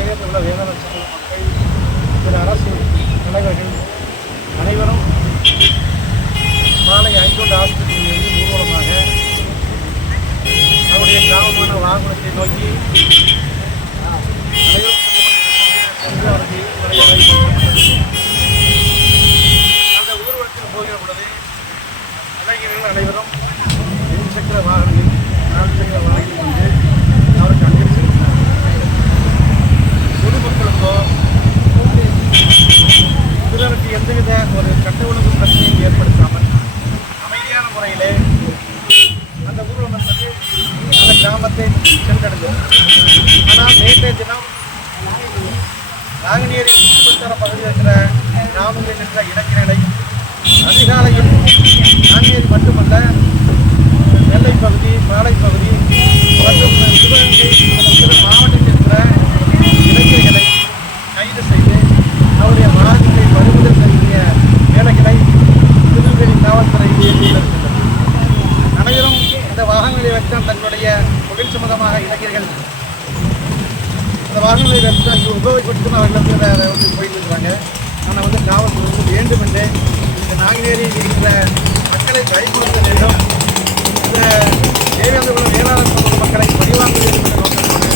தமிழகத்தில் உள்ள வேத லட்சங்கள் மக்கள் திரு அரசு தலைவர்கள் அனைவரும் மாலை ஐந்துண்டு ஆஸ்பத்திரியிலிருந்து ஊர்வலமாக அவருடைய கிராமமான வாகனத்தை நோக்கி கிராமத்தை சென்றடைந்தது ஆனால் நேற்றைய தினம் நாங்குநேரி சுற்றுச்சர பகுதியில் இருக்கிற கிராமங்களில் இருக்கிற இளைஞர்களை அதிகாலையில் நாங்குநேரி மட்டுமல்ல நெல்லை பகுதி மாலை பகுதி மற்றும் சிவகங்கை சில மாவட்டத்தில் இருக்கிற இளைஞர்களை கைது செய்து அவருடைய வாகனத்தை பறிமுதல் செய்ய வேலைகளை திருநெல்வேலி காவல்துறை மேற்கொண்டிருக்கின்றது அனைவரும் இந்த வாகனங்களை வைத்தான் தங்களுடைய தொழில் சம்பந்தமாக இளைஞர்கள் அந்த வாகனங்களை வைத்தான் உபயோகப்படுத்தும் அவர்கள் வந்து அதை வந்து போயிட்டு இருக்கிறாங்க ஆனால் வந்து காவல்துறை வந்து வேண்டும் என்று இந்த நாங்குநேரியில் இருக்கிற மக்களை கைகொடுக்க வேண்டும். இந்த தேவேந்திரகுல வேளாண் சமூக மக்களை பரிவாங்க வேண்டும் என்ற நோக்கத்தோடு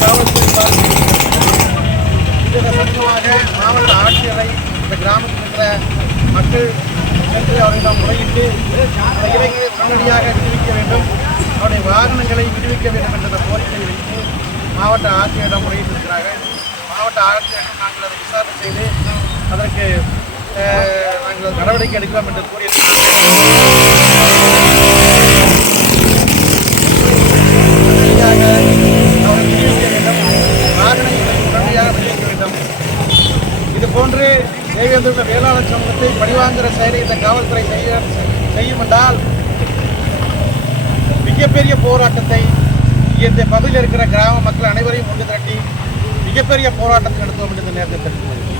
காவல்துறை சமூகமாக மாவட்ட ஆட்சியரை இந்த கிராமத்தில் இருக்கிற மக்கள் அவர்களிடம் முறையிட்டு அந்த உடனடியாக விடுவிக்க வேண்டும். அவருடைய வாகனங்களை விடுவிக்க வேண்டும் என்ற கோரிக்கை வைத்து மாவட்ட ஆட்சியரிடம் முறையிட்டிருக்கிறார்கள். மாவட்ட ஆட்சியரிடம் நாங்கள் அதை விசாரணை செய்து அதற்கு நாங்கள் நடவடிக்கை எடுக்கலாம் என்று கூறியிருக்கிறார்கள் உடனடியாக அவரை உடனடியாக வேண்டும் இது போன்று தேவேந்திர வேளாண் சமூகத்தை பழிவாங்குகிற செயலை இந்த காவல்துறை செய்ய செய்யும் என்றால் மிகப்பெரிய போராட்டத்தை இந்த பகுதியில் இருக்கிற கிராம மக்கள் அனைவரையும் ஒன்று திரட்டி மிகப்பெரிய போராட்டத்தை நடத்துவோம் என்று இந்த நேரத்தில் தெரிவித்துள்ளது